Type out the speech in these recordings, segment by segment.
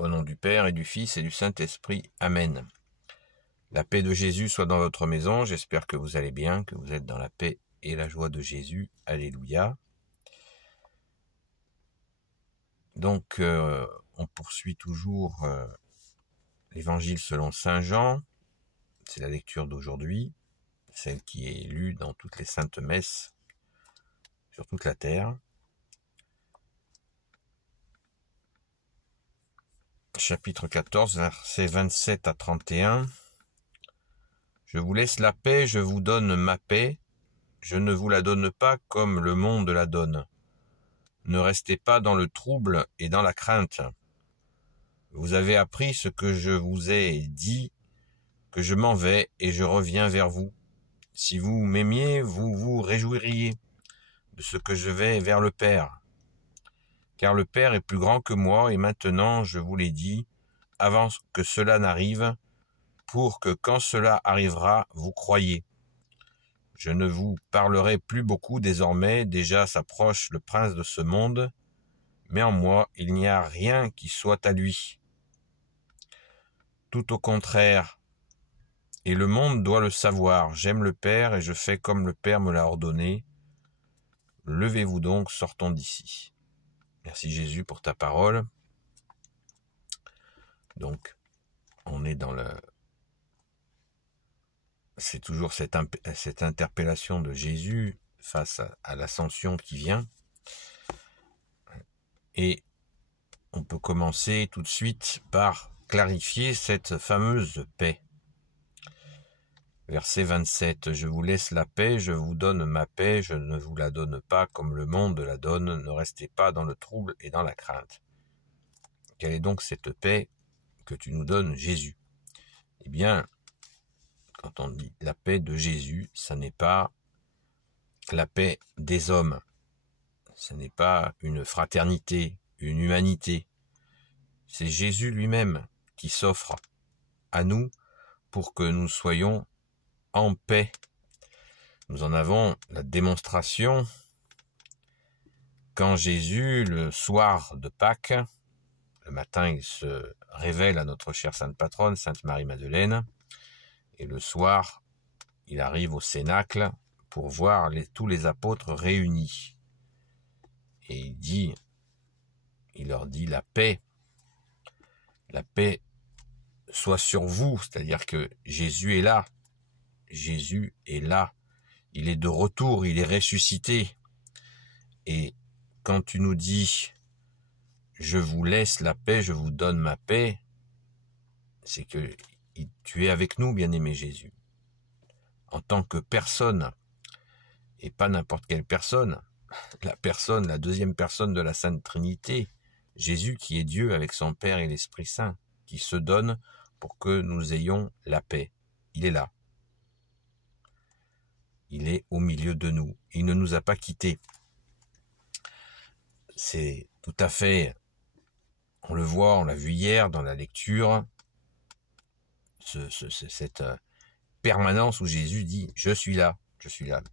Au nom du Père et du Fils et du Saint-Esprit. Amen. La paix de Jésus soit dans votre maison. J'espère que vous allez bien, que vous êtes dans la paix et la joie de Jésus. Alléluia. Donc, on poursuit toujours l'Évangile selon Saint Jean. C'est la lecture d'aujourd'hui, celle qui est lue dans toutes les saintes messes sur toute la terre. Chapitre 14, versets 27 à 31. Je vous laisse la paix, je vous donne ma paix. Je ne vous la donne pas comme le monde la donne. Ne restez pas dans le trouble et dans la crainte. Vous avez appris ce que je vous ai dit, que je m'en vais et je reviens vers vous. Si vous m'aimiez, vous vous réjouiriez de ce que je vais vers le Père. Car le Père est plus grand que moi, et maintenant je vous l'ai dit, avant que cela n'arrive, pour que quand cela arrivera, vous croyiez. Je ne vous parlerai plus beaucoup désormais, déjà s'approche le prince de ce monde, mais en moi il n'y a rien qui soit à lui. Tout au contraire, et le monde doit le savoir, j'aime le Père et je fais comme le Père me l'a ordonné. Levez-vous donc, sortons d'ici. Merci Jésus pour ta parole. Donc, on est dans c'est toujours cette interpellation de Jésus face à l'ascension qui vient. Et on peut commencer tout de suite par clarifier cette fameuse paix. Verset 27, je vous laisse la paix, je vous donne ma paix, je ne vous la donne pas comme le monde la donne, ne restez pas dans le trouble et dans la crainte. Quelle est donc cette paix que tu nous donnes, Jésus? Eh bien, quand on dit la paix de Jésus, ça n'est pas la paix des hommes, ce n'est pas une fraternité, une humanité. C'est Jésus lui-même qui s'offre à nous pour que nous soyons en paix. Nous en avons la démonstration quand Jésus, le soir de Pâques, le matin, il se révèle à notre chère Sainte Patronne, Sainte Marie-Madeleine, et le soir, il arrive au Cénacle pour voir tous les apôtres réunis. Et il leur dit la paix soit sur vous, c'est-à-dire que Jésus est là. Jésus est là, il est de retour, il est ressuscité. Et quand tu nous dis « je vous laisse la paix, je vous donne ma paix », c'est que tu es avec nous, bien-aimé Jésus. En tant que personne, et pas n'importe quelle personne, la deuxième personne de la Sainte Trinité, Jésus qui est Dieu avec son Père et l'Esprit Saint, qui se donne pour que nous ayons la paix. Il est là. Il est au milieu de nous. Il ne nous a pas quittés. C'est tout à fait, on le voit, on l'a vu hier dans la lecture, cette permanence où Jésus dit « je suis là, je suis là ».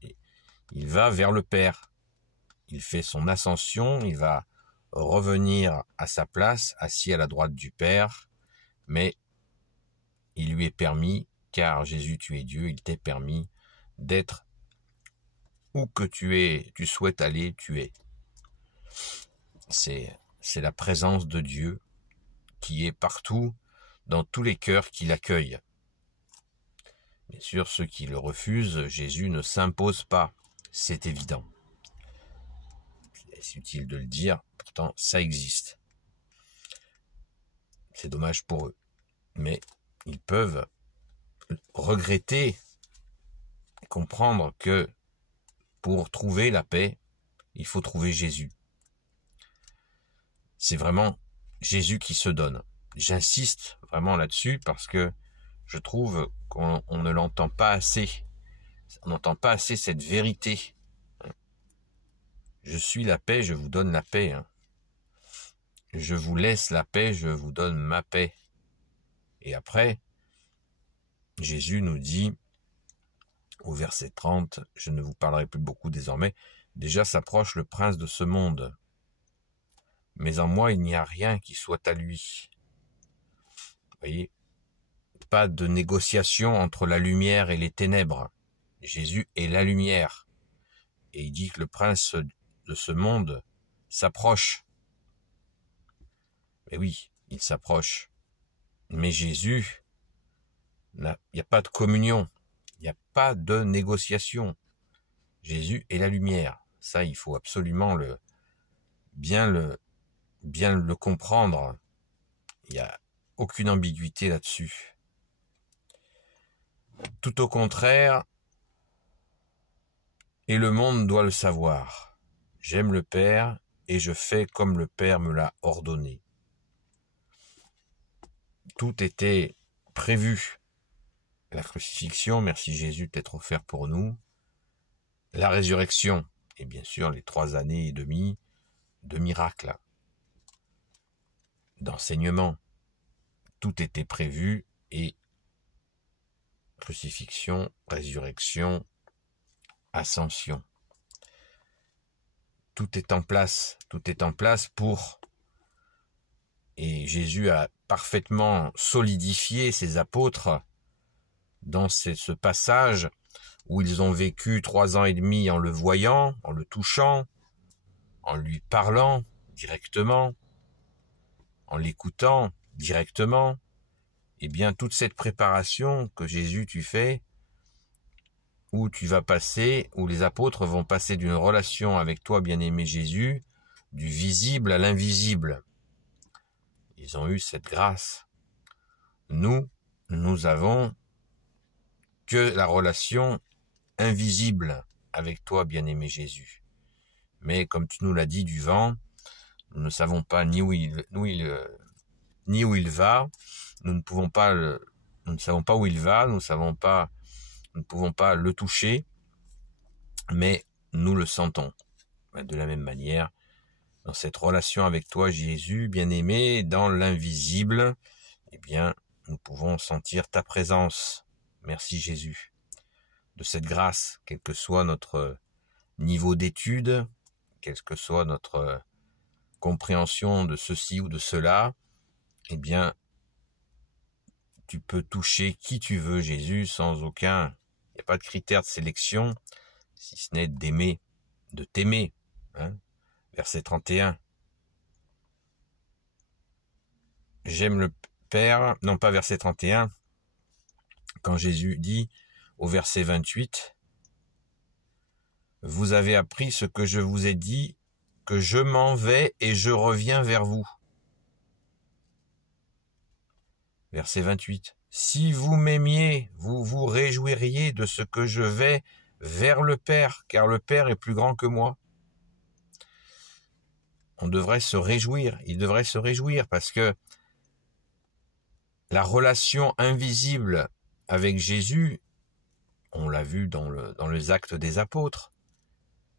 Il va vers le Père. Il fait son ascension, il va revenir à sa place, assis à la droite du Père, mais il lui est permis, car Jésus, tu es Dieu, il t'est permis d'être où que tu souhaites aller, tu es. C'est la présence de Dieu qui est partout, dans tous les cœurs qui l'accueillent. Bien sûr, ceux qui le refusent, Jésus ne s'impose pas, c'est évident. C'est utile de le dire, pourtant ça existe. C'est dommage pour eux. Mais ils peuvent regretter, comprendre que pour trouver la paix, il faut trouver Jésus. C'est vraiment Jésus qui se donne. J'insiste vraiment là-dessus parce que je trouve qu'on ne l'entend pas assez. On n'entend pas assez cette vérité. Je suis la paix, je vous donne la paix. Je vous laisse la paix, je vous donne ma paix. Et après, Jésus nous dit, au verset 30, « Je ne vous parlerai plus beaucoup désormais, déjà s'approche le prince de ce monde. Mais en moi, il n'y a rien qui soit à lui. voyez, pas de négociation entre la lumière et les ténèbres. Jésus est la lumière. Et il dit que le prince de ce monde s'approche. Mais oui, il s'approche. Mais Jésus, il n'y a pas de communion, il n'y a pas de négociation. Jésus est la lumière. Ça, il faut absolument bien le comprendre. Il n'y a aucune ambiguïté là-dessus. Tout au contraire, et le monde doit le savoir. J'aime le Père et je fais comme le Père me l'a ordonné. Tout était prévu. La crucifixion, merci Jésus d'être offert pour nous. La résurrection, et bien sûr les 3 années et demie de miracles, d'enseignement. Tout était prévu et crucifixion, résurrection, ascension. Tout est en place pour... Et Jésus a parfaitement solidifié ses apôtres dans ce passage où ils ont vécu 3 ans et demi en le voyant, en le touchant, en lui parlant directement, en l'écoutant directement. Eh bien, toute cette préparation que Jésus tu fais, où tu vas passer, où les apôtres vont passer d'une relation avec toi, bien-aimé Jésus, du visible à l'invisible. Ils ont eu cette grâce. Nous avons que la relation invisible avec toi, bien-aimé Jésus. Mais comme tu nous l'as dit du vent, nous ne savons pas ni où il va, nous ne savons pas où il va, nous ne pouvons pas le toucher, mais nous le sentons. De la même manière, dans cette relation avec toi, Jésus, bien-aimé, dans l'invisible, eh bien, nous pouvons sentir ta présence. Merci Jésus, de cette grâce, quel que soit notre niveau d'étude, quelle que soit notre compréhension de ceci ou de cela, eh bien, tu peux toucher qui tu veux, Jésus, sans aucun... Il n'y a pas de critère de sélection, si ce n'est d'aimer, de t'aimer. Hein. Verset 31. J'aime le Père, non pas verset 31, quand Jésus dit au verset 28, « Vous avez appris ce que je vous ai dit, que je m'en vais et je reviens vers vous. » Verset 28. « Si vous m'aimiez, vous vous réjouiriez de ce que je vais vers le Père, car le Père est plus grand que moi. » On devrait se réjouir, il devrait se réjouir, parce que la relation invisible avec Jésus, on l'a vu dans les actes des apôtres,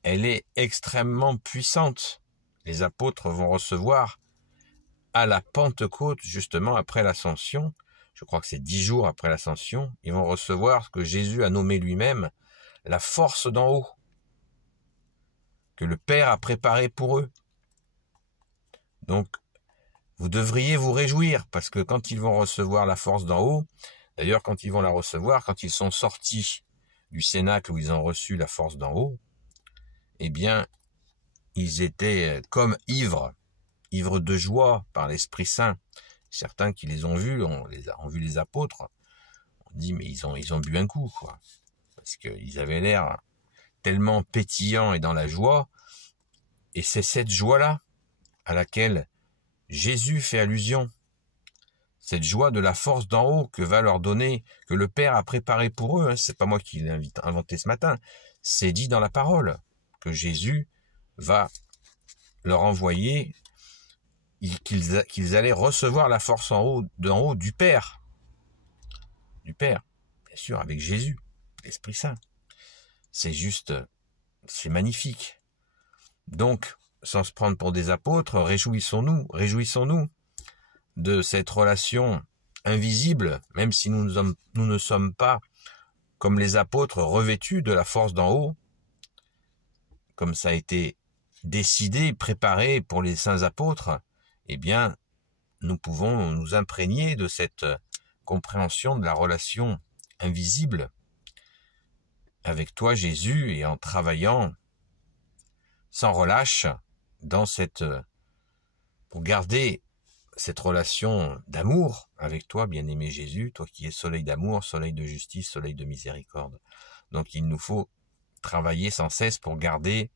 elle est extrêmement puissante. Les apôtres vont recevoir à la Pentecôte, justement après l'ascension, je crois que c'est 10 jours après l'ascension, ils vont recevoir ce que Jésus a nommé lui-même la force d'en haut, que le Père a préparé pour eux. Donc, vous devriez vous réjouir, parce que quand ils vont recevoir la force d'en haut, d'ailleurs quand ils vont la recevoir, quand ils sont sortis du cénacle où ils ont reçu la force d'en haut, eh bien, ils étaient comme ivres de joie par l'Esprit Saint. Certains qui les ont vus, ont vu les apôtres, on dit mais ils ont bu un coup, quoi, parce qu'ils avaient l'air tellement pétillants et dans la joie, et c'est cette joie-là à laquelle Jésus fait allusion, cette joie de la force d'en haut que va leur donner, que le Père a préparé pour eux, hein. C'est pas moi qui l'ai inventé ce matin, c'est dit dans la parole, que Jésus va leur envoyer, qu'ils allaient recevoir la force d'en haut du Père. Du Père, bien sûr, avec Jésus, l'Esprit Saint. C'est juste, c'est magnifique. Donc, sans se prendre pour des apôtres, réjouissons-nous de cette relation invisible, même si nous ne sommes pas, comme les apôtres, revêtus de la force d'en haut, comme ça a été décidé, préparé pour les saints apôtres, eh bien, nous pouvons nous imprégner de cette compréhension de la relation invisible avec toi, Jésus, et en travaillant sans relâche pour garder cette relation d'amour avec toi, bien-aimé Jésus, toi qui es soleil d'amour, soleil de justice, soleil de miséricorde. Donc il nous faut travailler sans cesse pour garder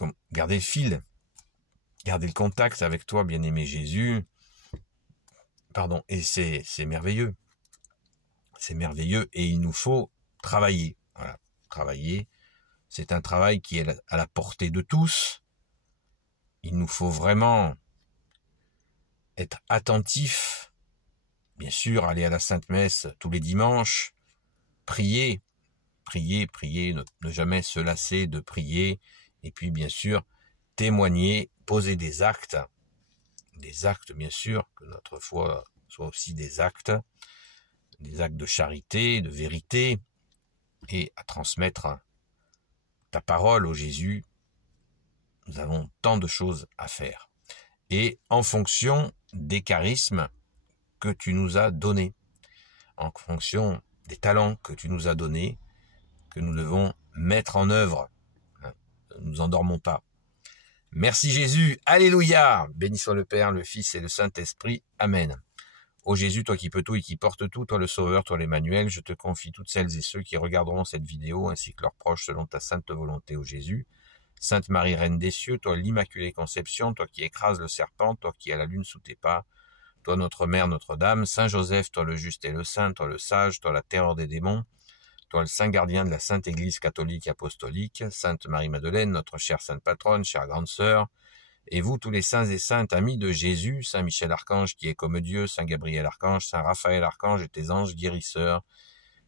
le fil, garder le contact avec toi, bien-aimé Jésus. Pardon, et c'est merveilleux. C'est merveilleux et il nous faut travailler. Voilà, travailler. C'est un travail qui est à la portée de tous. Il nous faut vraiment être attentif. Bien sûr, aller à la Sainte Messe tous les dimanches. Prier, ne jamais se lasser de prier. Et puis, bien sûr, témoigner, poser des actes bien sûr, que notre foi soit aussi des actes de charité, de vérité, et à transmettre ta parole au Jésus. Nous avons tant de choses à faire. Et en fonction des charismes que tu nous as donnés, en fonction des talents que tu nous as donnés, que nous devons mettre en œuvre. Ne nous endormons pas. Merci Jésus, alléluia, béni soit le Père, le Fils et le Saint-Esprit, amen. Ô Jésus, toi qui peux tout et qui portes tout, toi le Sauveur, toi l'Emmanuel, je te confie toutes celles et ceux qui regarderont cette vidéo, ainsi que leurs proches selon ta sainte volonté, ô Jésus. Sainte Marie, Reine des cieux, toi l'Immaculée Conception, toi qui écrases le serpent, toi qui as la lune sous tes pas, toi notre Mère, Notre-Dame, Saint Joseph, toi le juste et le saint, toi le sage, toi la terreur des démons, toi le saint gardien de la Sainte Église catholique et apostolique, Sainte Marie-Madeleine, notre chère Sainte Patronne, chère grande sœur, et vous tous les saints et saintes amis de Jésus, Saint Michel Archange qui est comme Dieu, Saint Gabriel Archange, Saint Raphaël Archange et tes anges guérisseurs,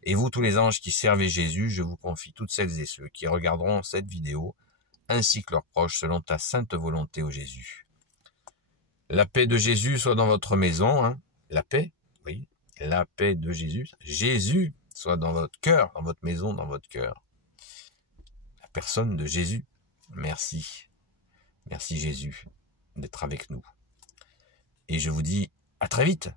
et vous tous les anges qui servez Jésus, je vous confie toutes celles et ceux qui regarderont cette vidéo, ainsi que leurs proches selon ta sainte volonté, ô Jésus. La paix de Jésus soit dans votre maison, hein. La paix, oui, la paix de Jésus. Jésus soit dans votre cœur, dans votre maison, dans votre cœur. La personne de Jésus. Merci. Merci Jésus d'être avec nous. Et je vous dis à très vite.